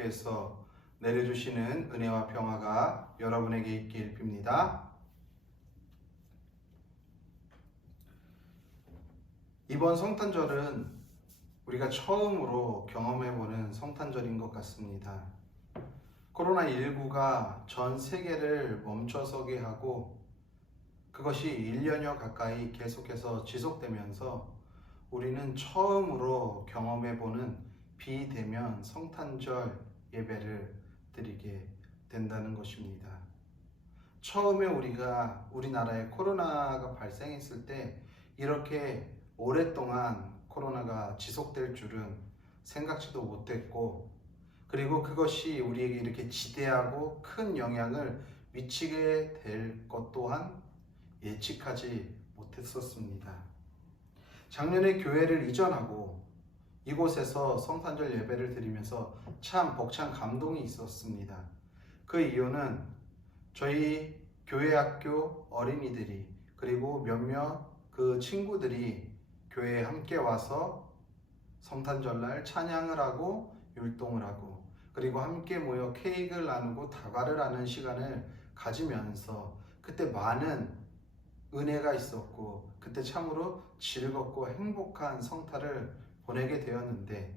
그리스도께서 내려주시는 은혜와 평화가 여러분에게 있길 빕니다. 이번 성탄절은 우리가 처음으로 경험해보는 성탄절인 것 같습니다. 코로나19가 전 세계를 멈춰서게 하고 그것이 1년여 가까이 계속해서 지속되면서 우리는 처음으로 경험해보는 비대면 성탄절 예배를 드리게 된다는 것입니다. 처음에 우리가 우리나라에 코로나가 발생했을 때 이렇게 오랫동안 코로나가 지속될 줄은 생각지도 못했고 그리고 그것이 우리에게 이렇게 지대하고 큰 영향을 미치게 될 것 또한 예측하지 못했었습니다. 작년에 교회를 이전하고 이곳에서 성탄절 예배를 드리면서 참 벅찬 감동이 있었습니다. 그 이유는 저희 교회 학교 어린이들이 그리고 몇몇 그 친구들이 교회에 함께 와서 성탄절날 찬양을 하고 율동을 하고 그리고 함께 모여 케이크를 나누고 다과를 하는 시간을 가지면서 그때 많은 은혜가 있었고 그때 참으로 즐겁고 행복한 성탄을 보내게 되었는데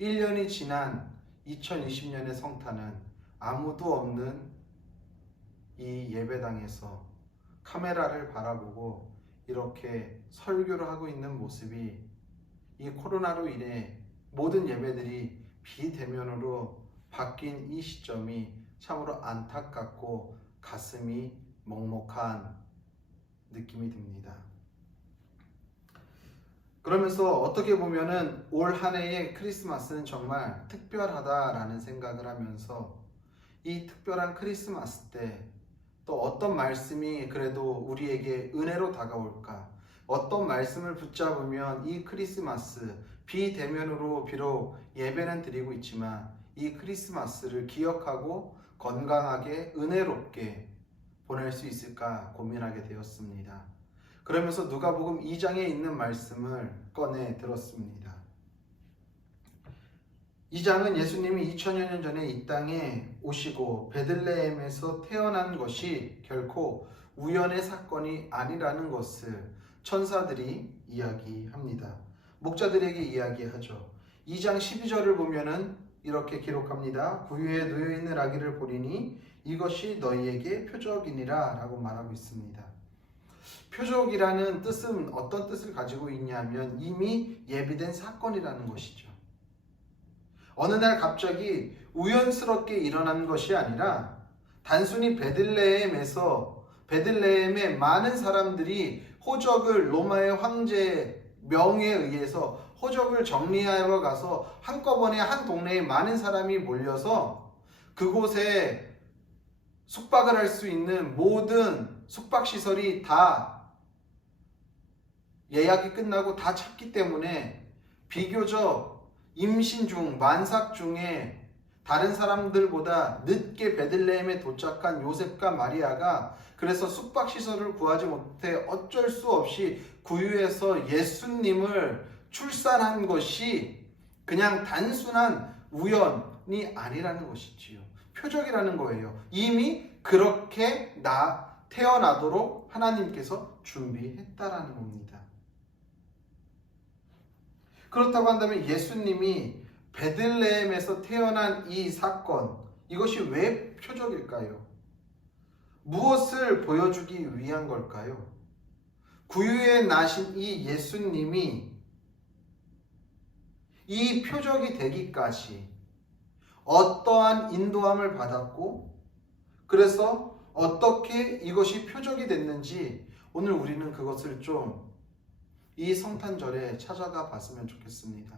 1년이 지난 2020년의 성탄은 아무도 없는 이 예배당에서 카메라를 바라보고 이렇게 설교를 하고 있는 모습이 이 코로나로 인해 모든 예배들이 비대면으로 바뀐 이 시점이 참으로 안타깝고 가슴이 먹먹한 느낌이 듭니다. 그러면서 어떻게 보면은 올 한 해의 크리스마스는 정말 특별하다라는 생각을 하면서 이 특별한 크리스마스 때 또 어떤 말씀이 그래도 우리에게 은혜로 다가올까? 어떤 말씀을 붙잡으면 이 크리스마스 비대면으로 비록 예배는 드리고 있지만 이 크리스마스를 기억하고 건강하게 은혜롭게 보낼 수 있을까 고민하게 되었습니다. 그러면서 누가복음 2장에 있는 말씀을 꺼내 들었습니다. 2장은 예수님이 2000여 년 전에 이 땅에 오시고 베들레헴에서 태어난 것이 결코 우연의 사건이 아니라는 것을 천사들이 이야기합니다. 목자들에게 이야기하죠. 2장 12절을 보면은 이렇게 기록합니다. 구유에 놓여 있는 아기를 보리니 이것이 너희에게 표적이니라 라고 말하고 있습니다. 표적이라는 뜻은 어떤 뜻을 가지고 있냐면 이미 예비된 사건이라는 것이죠. 어느 날 갑자기 우연스럽게 일어난 것이 아니라 단순히 베들레헴에서 베들레헴의 많은 사람들이 호적을 로마의 황제 명에 의해서 호적을 정리하러 가서 한꺼번에 한 동네에 많은 사람이 몰려서 그곳에 숙박을 할 수 있는 모든 숙박시설이 다 예약이 끝나고 다 찼기 때문에 비교적 임신 중, 만삭 중에 다른 사람들보다 늦게 베들레헴에 도착한 요셉과 마리아가 그래서 숙박 시설을 구하지 못해 어쩔 수 없이 구유에서 예수님을 출산한 것이 그냥 단순한 우연이 아니라는 것이지요. 표적이라는 거예요. 이미 그렇게 나 태어나도록 하나님께서 준비했다라는 겁니다. 그렇다고 한다면 예수님이 베들레헴에서 태어난 이 사건 이것이 왜 표적일까요? 무엇을 보여주기 위한 걸까요? 구유에 나신 이 예수님이 이 표적이 되기까지 어떠한 인도함을 받았고 그래서 어떻게 이것이 표적이 됐는지 오늘 우리는 그것을 좀 이 성탄절에 찾아가 봤으면 좋겠습니다.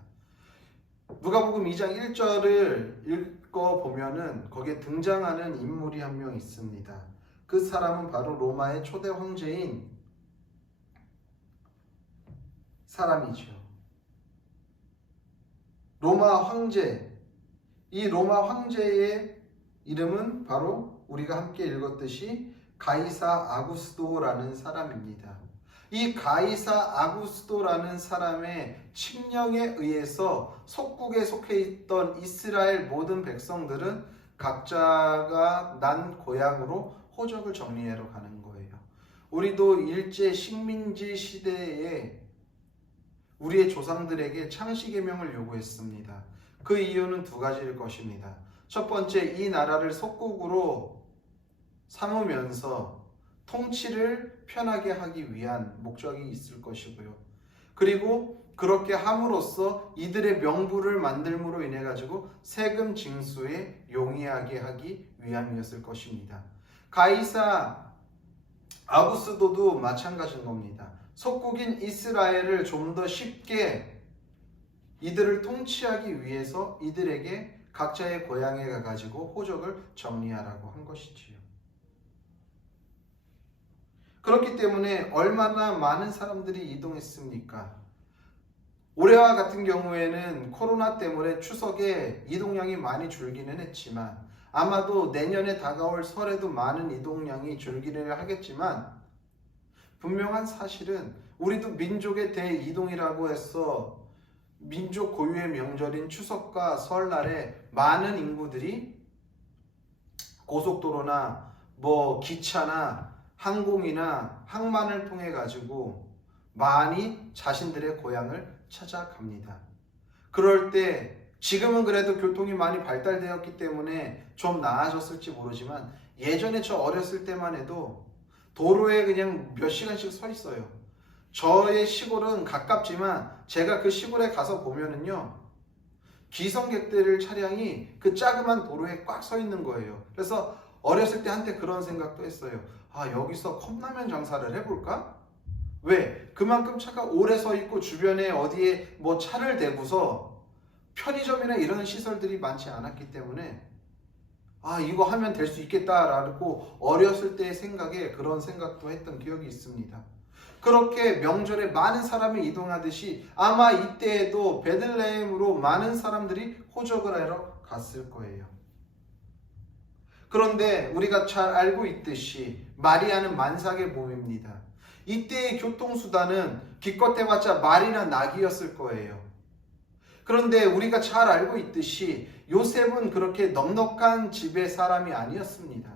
누가복음 2장 1절을 읽어 보면은 거기에 등장하는 인물이 한 명 있습니다. 그 사람은 바로 로마의 초대 황제인 사람이죠. 로마 황제. 이 로마 황제의 이름은 바로 우리가 함께 읽었듯이 가이사 아구스도라는 사람입니다. 이 가이사 아구스도라는 사람의 칙령에 의해서 속국에 속해 있던 이스라엘 모든 백성들은 각자가 난 고향으로 호적을 정리하러 가는 거예요. 우리도 일제 식민지 시대에 우리의 조상들에게 창씨 계명을 요구했습니다. 그 이유는 두 가지일 것입니다. 첫 번째, 이 나라를 속국으로 삼으면서 통치를 편하게 하기 위한 목적이 있을 것이고요. 그리고 그렇게 함으로써 이들의 명부를 만들므로 인해 가지고 세금 징수에 용이하게 하기 위함이었을 것입니다. 가이사 아구스도도 마찬가지인 겁니다. 속국인 이스라엘을 좀 더 쉽게 이들을 통치하기 위해서 이들에게 각자의 고향에 가가지고 호적을 정리하라고 한 것이지요. 그렇기 때문에 얼마나 많은 사람들이 이동했습니까? 올해와 같은 경우에는 코로나 때문에 추석에 이동량이 많이 줄기는 했지만 아마도 내년에 다가올 설에도 많은 이동량이 줄기를 하겠지만 분명한 사실은 우리도 민족의 대이동이라고 해서 민족 고유의 명절인 추석과 설날에 많은 인구들이 고속도로나 뭐 기차나 항공이나 항만을 통해 가지고 많이 자신들의 고향을 찾아갑니다. 그럴 때 지금은 그래도 교통이 많이 발달되었기 때문에 좀 나아졌을지 모르지만 예전에 저 어렸을 때만 해도 도로에 그냥 몇 시간씩 서 있어요. 저의 시골은 가깝지만 제가 그 시골에 가서 보면은요. 기성객들 차량이 그 자그만 도로에 꽉 서 있는 거예요. 그래서 어렸을 때 한때 그런 생각도 했어요. 아, 여기서 컵라면 장사를 해볼까? 왜? 그만큼 차가 오래 서 있고 주변에 어디에 뭐 차를 대고서 편의점이나 이런 시설들이 많지 않았기 때문에 아, 이거 하면 될 수 있겠다라고 어렸을 때의 생각에 그런 생각도 했던 기억이 있습니다. 그렇게 명절에 많은 사람이 이동하듯이 아마 이때에도 베들레헴으로 많은 사람들이 호적을 하러 갔을 거예요. 그런데 우리가 잘 알고 있듯이 마리아는 만삭의 몸입니다. 이때의 교통수단은 기껏해봤자 말이나 낙이었을 거예요. 그런데 우리가 잘 알고 있듯이 요셉은 그렇게 넉넉한 집의 사람이 아니었습니다.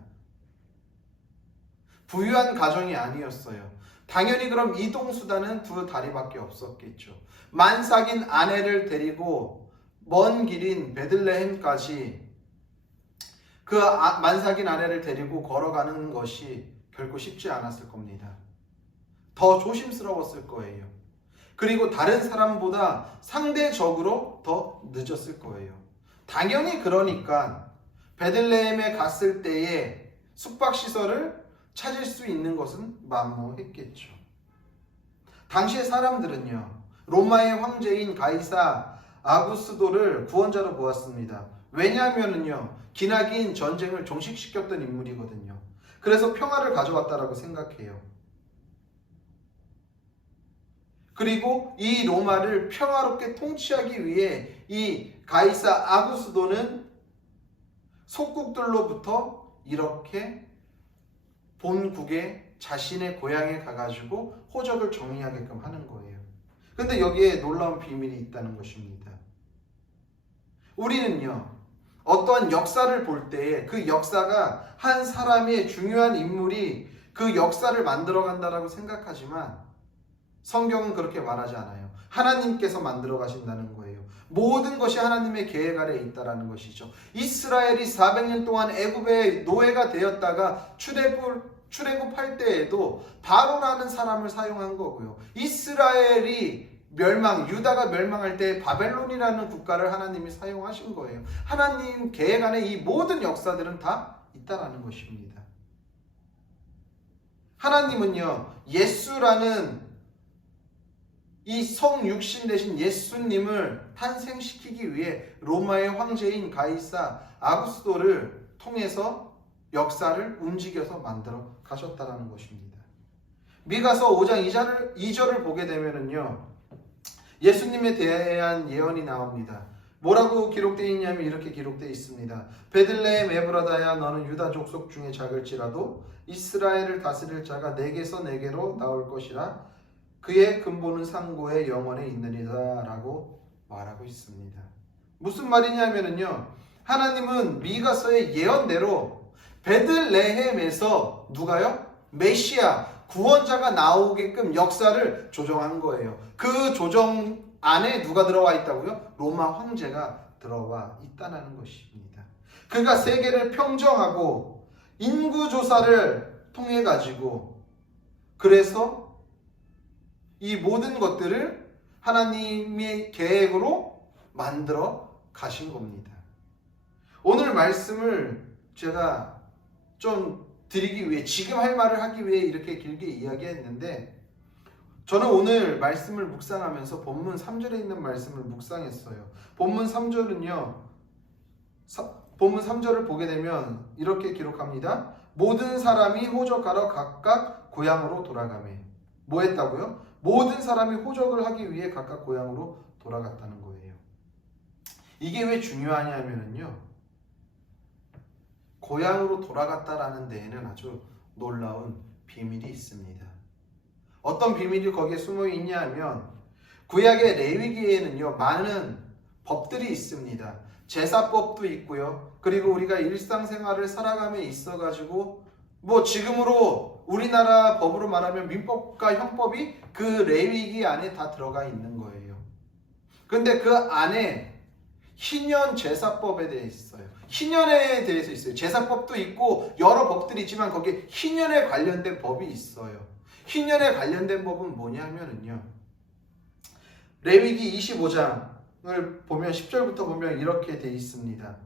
부유한 가정이 아니었어요. 당연히 그럼 이동수단은 두 다리밖에 없었겠죠. 만삭인 아내를 데리고 먼 길인 베들레헴까지 그 아- 만삭인 아내를 데리고 걸어가는 것이 결코 쉽지 않았을 겁니다. 더 조심스러웠을 거예요. 그리고 다른 사람보다 상대적으로 더 늦었을 거예요. 당연히 그러니까 베들레헴에 갔을 때에 숙박 시설을 찾을 수 있는 것은 만무했겠죠. 당시의 사람들은요, 로마의 황제인 가이사 아구스도를 구원자로 보았습니다. 왜냐하면은요, 기나긴 전쟁을 종식시켰던 인물이거든요. 그래서 평화를 가져왔다라고 생각해요. 그리고 이 로마를 평화롭게 통치하기 위해 이 가이사 아구스도는 속국들로부터 이렇게 본국에 자신의 고향에 가가지고 호적을 정리하게끔 하는 거예요. 근데 여기에 놀라운 비밀이 있다는 것입니다. 우리는요, 어떤 역사를 볼 때에 그 역사가 한 사람의 중요한 인물이 그 역사를 만들어 간다라고 생각하지만 성경은 그렇게 말하지 않아요. 하나님께서 만들어 가신다는 거예요. 모든 것이 하나님의 계획 아래 있다라는 것이죠. 이스라엘이 400년 동안 애굽의 노예가 되었다가 출애굽 출애굽할 때에도 바로라는 사람을 사용한 거고요. 이스라엘이 멸망, 유다가 멸망할 때 바벨론이라는 국가를 하나님이 사용하신 거예요. 하나님 계획 안에 이 모든 역사들은 다 있다라는 것입니다. 하나님은요, 예수라는 이 성육신 대신 예수님을 탄생시키기 위해 로마의 황제인 가이사 아구스도를 통해서 역사를 움직여서 만들어 가셨다라는 것입니다. 미가서 5장 2절을, 2절을 보게 되면은요. 예수님에 대한 예언이 나옵니다. 뭐라고 기록되어 있냐면 이렇게 기록되어 있습니다. 베들레헴 에브라다야 너는 유다 족속 중에 작을지라도 이스라엘을 다스릴 자가 내게서 내게로 나올 것이라 그의 근본은 상고의 영원에 있느니라라고 말하고 있습니다. 무슨 말이냐면은요. 하나님은 미가서의 예언대로 베들레헴에서 누가요? 메시아 구원자가 나오게끔 역사를 조정한 거예요. 그 조정 안에 누가 들어와 있다고요? 로마 황제가 들어와 있다는 것입니다. 그가 세계를 평정하고 인구 조사를 통해 가지고 그래서 이 모든 것들을 하나님의 계획으로 만들어 가신 겁니다. 오늘 말씀을 제가 좀 드리기 위해 지금 할 말을 하기 위해 이렇게 길게 이야기했는데 저는 오늘 말씀을 묵상하면서 본문 3절에 있는 말씀을 묵상했어요. 본문 3절은요. 본문 3절을 보게 되면 이렇게 기록합니다. 모든 사람이 호적하러 각각 고향으로 돌아가매. 뭐 했다고요? 모든 사람이 호적을 하기 위해 각각 고향으로 돌아갔다는 거예요. 이게 왜 중요하냐면요. 고향으로 돌아갔다라는 데에는 아주 놀라운 비밀이 있습니다. 어떤 비밀이 거기에 숨어 있냐 하면 구약의 레위기에는요 많은 법들이 있습니다. 제사법도 있고요. 그리고 우리가 일상생활을 살아감에 있어 가지고 뭐 지금으로 우리나라 법으로 말하면 민법과 형법이 그 레위기 안에 다 들어가 있는 거예요. 근데 그 안에 희년 제사법에 대해 있어요. 희년에 대해서 있어요. 제사법도 있고 여러 법들이 있지만 거기에 희년에 관련된 법이 있어요. 희년에 관련된 법은 뭐냐면은요. 레위기 25장을 보면 10절부터 보면 이렇게 돼 있습니다.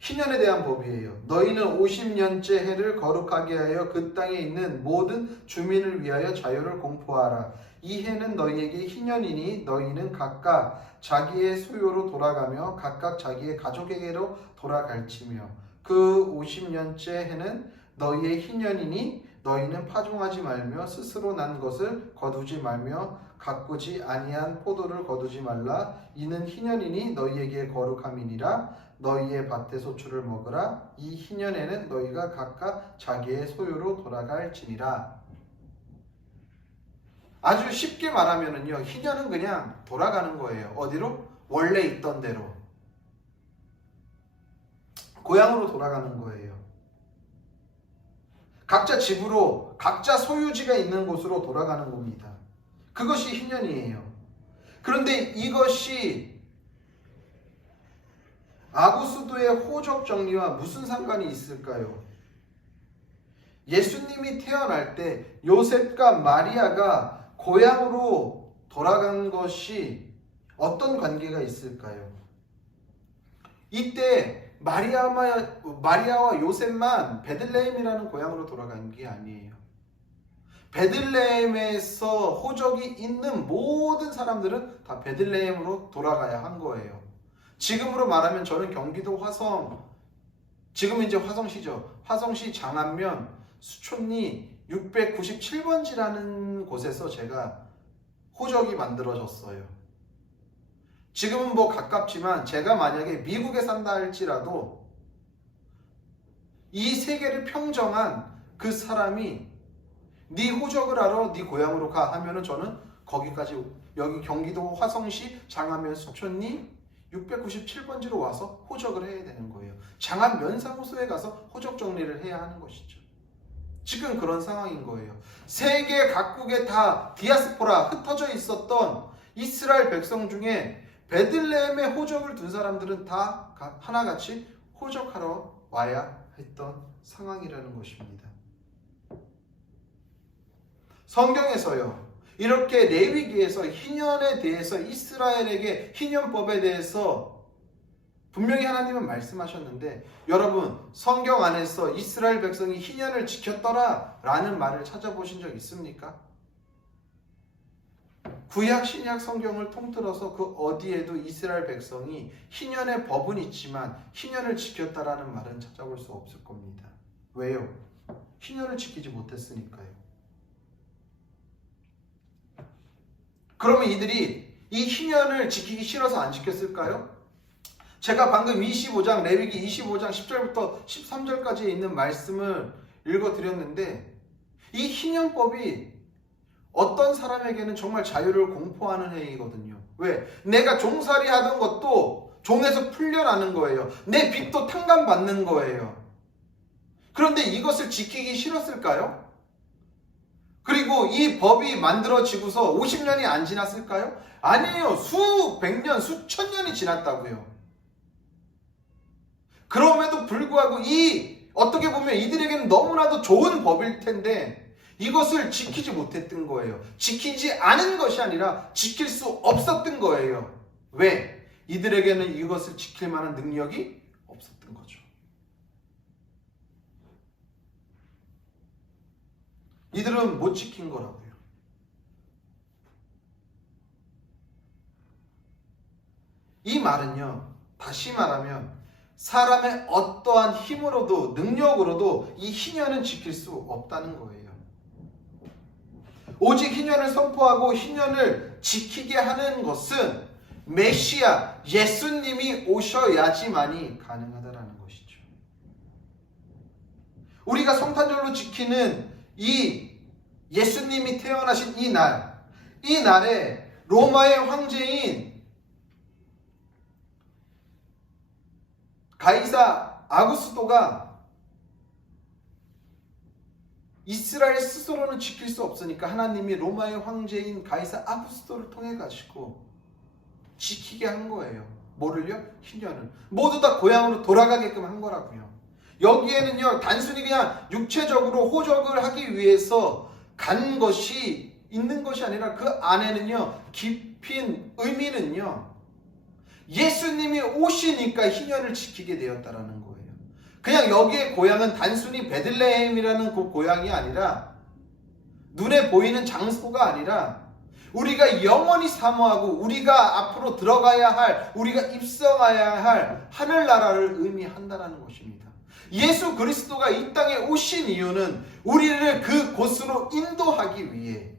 희년에 대한 법이에요. 너희는 50년째 해를 거룩하게 하여 그 땅에 있는 모든 주민을 위하여 자유를 공포하라. 이 해는 너희에게 희년이니 너희는 각각 자기의 소유로 돌아가며 각각 자기의 가족에게로 돌아갈지며 그 50년째 해는 너희의 희년이니 너희는 파종하지 말며 스스로 난 것을 거두지 말며 가꾸지 아니한 포도를 거두지 말라. 이는 희년이니 너희에게 거룩함이니라. 너희의 밭의 소출을 먹으라. 이 희년에는 너희가 각각 자기의 소유로 돌아갈지니라 아주 쉽게 말하면은요 희년은 그냥 돌아가는 거예요 어디로 원래 있던 대로 고향으로 돌아가는 거예요 각자 집으로 각자 소유지가 있는 곳으로 돌아가는 겁니다. 그것이 희년이에요. 그런데 이것이 아구수도의 호적 정리와 무슨 상관이 있을까요? 예수님이 태어날 때 요셉과 마리아가 고향으로 돌아간 것이 어떤 관계가 있을까요? 이때 마리아마, 마리아와 요셉만 베들레헴이라는 고향으로 돌아간 게 아니에요. 베들레헴에서 호적이 있는 모든 사람들은 다 베들레헴으로 돌아가야 한 거예요. 지금으로 말하면 저는 경기도 화성, 지금 이제 화성시죠. 화성시 장안면 수촌리 697번지라는 곳에서 제가 호적이 만들어졌어요. 지금은 뭐 가깝지만 제가 만약에 미국에 산다 할지라도 이 세계를 평정한 그 사람이 네 호적을 알아 네 고향으로 가 하면은 저는 거기까지 여기 경기도 화성시 장안면 수촌리 697번지로 와서 호적을 해야 되는 거예요. 장안 면사무소에 가서 호적 정리를 해야 하는 것이죠. 지금 그런 상황인 거예요. 세계 각국에 다 디아스포라 흩어져 있었던 이스라엘 백성 중에 베들레헴에 호적을 둔 사람들은 다 하나같이 호적하러 와야 했던 상황이라는 것입니다. 성경에서요. 이렇게 레위기에서 희년에 대해서 이스라엘에게 희년법에 대해서 분명히 하나님은 말씀하셨는데 여러분 성경 안에서 이스라엘 백성이 희년을 지켰더라 라는 말을 찾아보신 적 있습니까? 구약 신약 성경을 통틀어서 그 어디에도 이스라엘 백성이 희년의 법은 있지만 희년을 지켰다라는 말은 찾아볼 수 없을 겁니다. 왜요? 희년을 지키지 못했으니까요. 그러면 이들이 이 희년을 지키기 싫어서 안 지켰을까요? 제가 방금 25장 레위기 25장 10절부터 13절까지 있는 말씀을 읽어 드렸는데 이 희년법이 어떤 사람에게는 정말 자유를 공포하는 행위거든요. 왜? 내가 종살이 하던 것도 종에서 풀려나는 거예요. 내 빚도 탕감받는 거예요. 그런데 이것을 지키기 싫었을까요? 그리고 이 법이 만들어지고서 50년이 안 지났을까요? 아니에요. 수백 년, 수천 년이 지났다고요. 그럼에도 불구하고 이 어떻게 보면 이들에게는 너무나도 좋은 법일 텐데 이것을 지키지 못했던 거예요. 지키지 않은 것이 아니라 지킬 수 없었던 거예요. 왜? 이들에게는 이것을 지킬 만한 능력이 없었던 거죠. 이들은 못 지킨 거라고요. 이 말은요, 다시 말하면 사람의 어떠한 힘으로도 능력으로도 이 희년은 지킬 수 없다는 거예요. 오직 희년을 선포하고 희년을 지키게 하는 것은 메시아 예수님이 오셔야지만이 가능하다라는 것이죠. 우리가 성탄절로 지키는 이 예수님이 태어나신 이 날, 이 날에 로마의 황제인 가이사 아구스도가 이스라엘 스스로는 지킬 수 없으니까 하나님이 로마의 황제인 가이사 아구스도를 통해 가지고 지키게 한 거예요. 뭐를요? 희년을. 모두 다 고향으로 돌아가게끔 한 거라고요. 여기에는요, 단순히 그냥 육체적으로 호적을 하기 위해서 간 것이 있는 것이 아니라 그 안에는요, 깊은 의미는요, 예수님이 오시니까 희년을 지키게 되었다라는 거예요. 그냥 여기에 고향은 단순히 베들레헴이라는 그 고향이 아니라 눈에 보이는 장소가 아니라 우리가 영원히 사모하고 우리가 앞으로 들어가야 할 우리가 입성해야 할 하늘나라를 의미한다라는 것입니다. 예수 그리스도가 이 땅에 오신 이유는 우리를 그 곳으로 인도하기 위해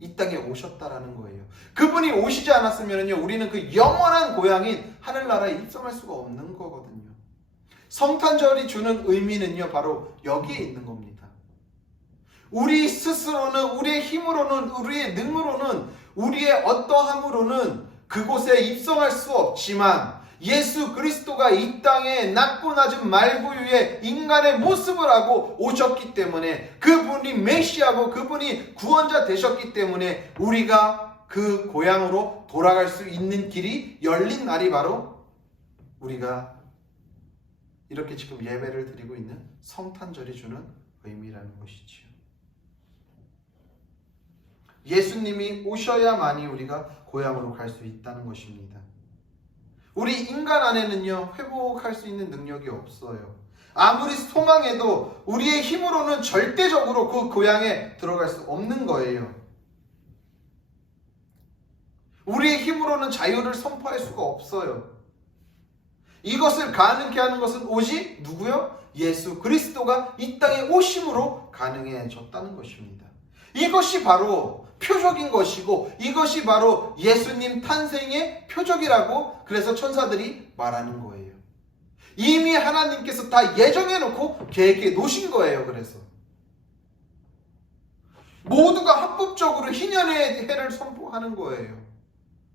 이 땅에 오셨다라는 거예요. 그분이 오시지 않았으면요, 우리는 그 영원한 고향인 하늘나라에 입성할 수가 없는 거거든요. 성탄절이 주는 의미는요, 바로 여기에 있는 겁니다. 우리 스스로는, 우리의 힘으로는, 우리의 능으로는, 우리의 어떠함으로는 그곳에 입성할 수 없지만, 예수 그리스도가 이 땅에 낮고 낮은 말구유에 인간의 모습을 하고 오셨기 때문에 그분이 메시아고 그분이 구원자 되셨기 때문에 우리가 그 고향으로 돌아갈 수 있는 길이 열린 날이 바로 우리가 이렇게 지금 예배를 드리고 있는 성탄절이 주는 의미라는 것이지요. 예수님이 오셔야만이 우리가 고향으로 갈 수 있다는 것입니다. 우리 인간 안에는요, 회복할 수 있는 능력이 없어요. 아무리 소망해도 우리의 힘으로는 절대적으로 그 고향에 들어갈 수 없는 거예요. 우리의 힘으로는 자유를 선포할 수가 없어요. 이것을 가능케 하는 것은 오직 누구요? 예수 그리스도가 이 땅에 오심으로 가능해졌다는 것입니다. 이것이 바로 표적인 것이고 이것이 바로 예수님 탄생의 표적이라고 그래서 천사들이 말하는 거예요. 이미 하나님께서 다 예정해 놓고 계획해 놓으신 거예요. 그래서 모두가 합법적으로 희년의 해를 선포하는 거예요.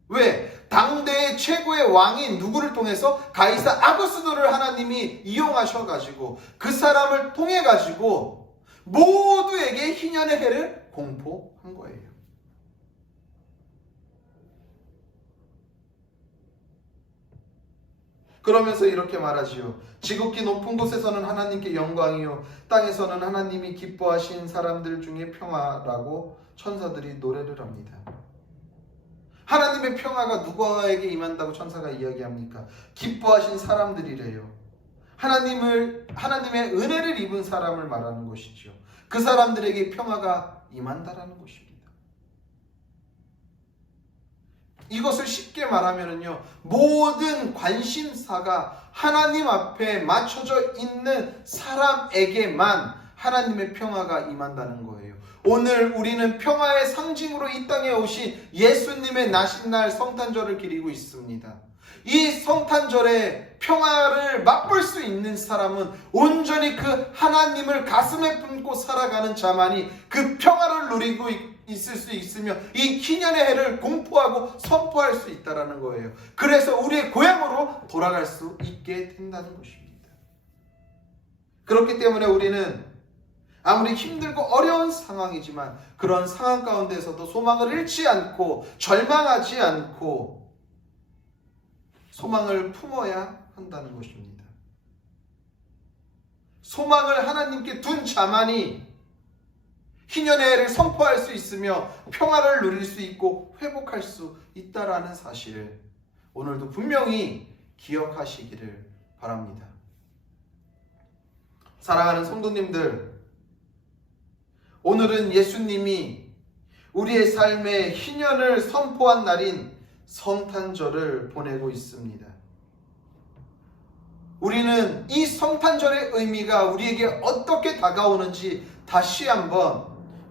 왜? 당대의 최고의 왕인 누구를 통해서 가이사 아구스도를 하나님이 이용하셔 가지고 그 사람을 통해 가지고 모두에게 희년의 해를 공포한 거예요. 그러면서 이렇게 말하지요. 지극히 높은 곳에서는 하나님께 영광이요. 땅에서는 하나님이 기뻐하신 사람들 중에 평화라고 천사들이 노래를 합니다. 하나님의 평화가 누구에게 임한다고 천사가 이야기합니까? 기뻐하신 사람들이래요. 하나님을 하나님의 은혜를 입은 사람을 말하는 것이죠. 그 사람들에게 평화가 임한다라는 것입니다. 이것을 쉽게 말하면요. 모든 관심사가 하나님 앞에 맞춰져 있는 사람에게만 하나님의 평화가 임한다는 거예요. 오늘 우리는 평화의 상징으로 이 땅에 오신 예수님의 나신날 성탄절을 기리고 있습니다. 이 성탄절에 평화를 맛볼 수 있는 사람은 온전히 그 하나님을 가슴에 품고 살아가는 자만이 그 평화를 누리고 있- 있을 수 있으며 이 희년의 해를 공포하고 선포할 수 있다라는 거예요. 그래서 우리의 고향으로 돌아갈 수 있게 된다는 것입니다. 그렇기 때문에 우리는 아무리 힘들고 어려운 상황이지만 그런 상황 가운데서도 소망을 잃지 않고 절망하지 않고 소망을 품어야 한다는 것입니다. 소망을 하나님께 둔 자만이 희년의 해를 선포할 수 있으며 평화를 누릴 수 있고 회복할 수 있다라는 사실을 오늘도 분명히 기억하시기를 바랍니다. 사랑하는 성도님들, 오늘은 예수님이 우리의 삶에 희년을 선포한 날인 성탄절을 보내고 있습니다. 우리는 이 성탄절의 의미가 우리에게 어떻게 다가오는지 다시 한번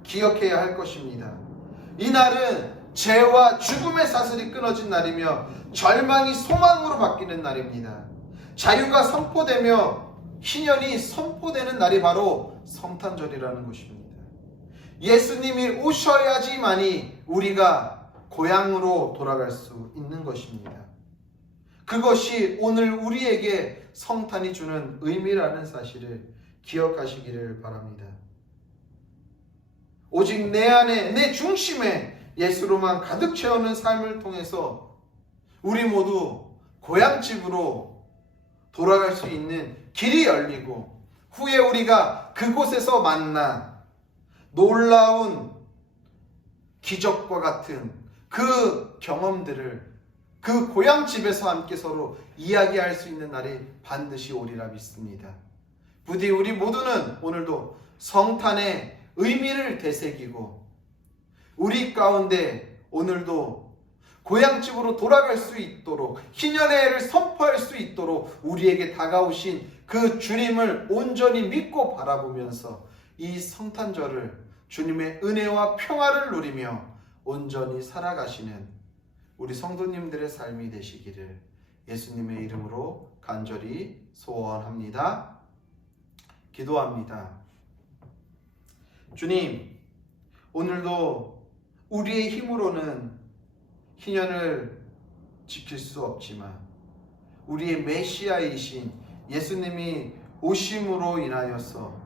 기억해야 할 것입니다. 이 날은 죄와 죽음의 사슬이 끊어진 날이며 절망이 소망으로 바뀌는 날입니다. 자유가 선포되며 희년이 선포되는 날이 바로 성탄절이라는 것입니다. 예수님이 오셔야지만이 우리가 고향으로 돌아갈 수 있는 것입니다. 그것이 오늘 우리에게 성탄이 주는 의미라는 사실을 기억하시기를 바랍니다. 오직 내 안에, 내 중심에 예수로만 가득 채우는 삶을 통해서 우리 모두 고향집으로 돌아갈 수 있는 길이 열리고 후에 우리가 그곳에서 만나 놀라운 기적과 같은 그 경험들을 그 고향집에서 함께 서로 이야기할 수 있는 날이 반드시 오리라 믿습니다. 부디 우리 모두는 오늘도 성탄의 의미를 되새기고 우리 가운데 오늘도 고향집으로 돌아갈 수 있도록 희년의 해를 선포할 수 있도록 우리에게 다가오신 그 주님을 온전히 믿고 바라보면서 이 성탄절을 주님의 은혜와 평화를 누리며 온전히 살아가시는 우리 성도님들의 삶이 되시기를 예수님의 이름으로 간절히 소원합니다. 기도합니다. 주님, 오늘도 우리의 힘으로는 희년을 지킬 수 없지만 우리의 메시아이신 예수님이 오심으로 인하여서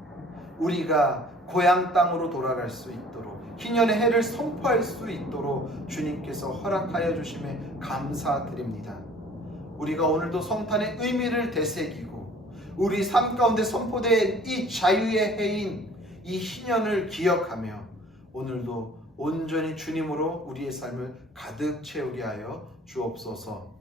우리가 고향 땅으로 돌아갈 수 있도록 희년의 해를 선포할 수 있도록 주님께서 허락하여 주심에 감사드립니다. 우리가 오늘도 성탄의 의미를 되새기고 우리 삶 가운데 선포된 이 자유의 해인 이 희년을 기억하며 오늘도 온전히 주님으로 우리의 삶을 가득 채우게 하여 주옵소서.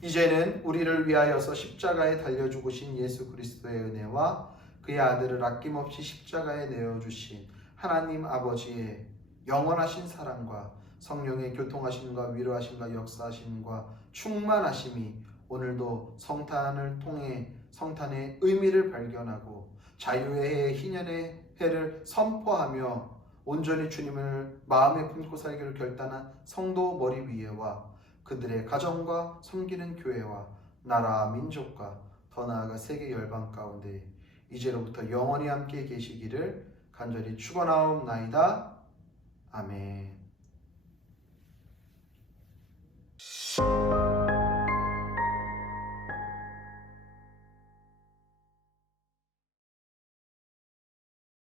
이제는 우리를 위하여서 십자가에 달려 죽으신 예수 그리스도의 은혜와 그의 아들을 아낌없이 십자가에 내어 주신 하나님 아버지의 영원하신 사랑과 성령의 교통하심과 위로하심과 역사하심과 충만하심이 오늘도 성탄을 통해 성탄의 의미를 발견하고 자유의 해, 희년의 해를 선포하며 온전히 주님을 마음에 품고 살기를 결단한 성도 머리 위에와 그들의 가정과 섬기는 교회와 나라 민족과 더 나아가 세계 열방 가운데 이제로부터 영원히 함께 계시기를 간절히 축원하옵나이다. 아멘.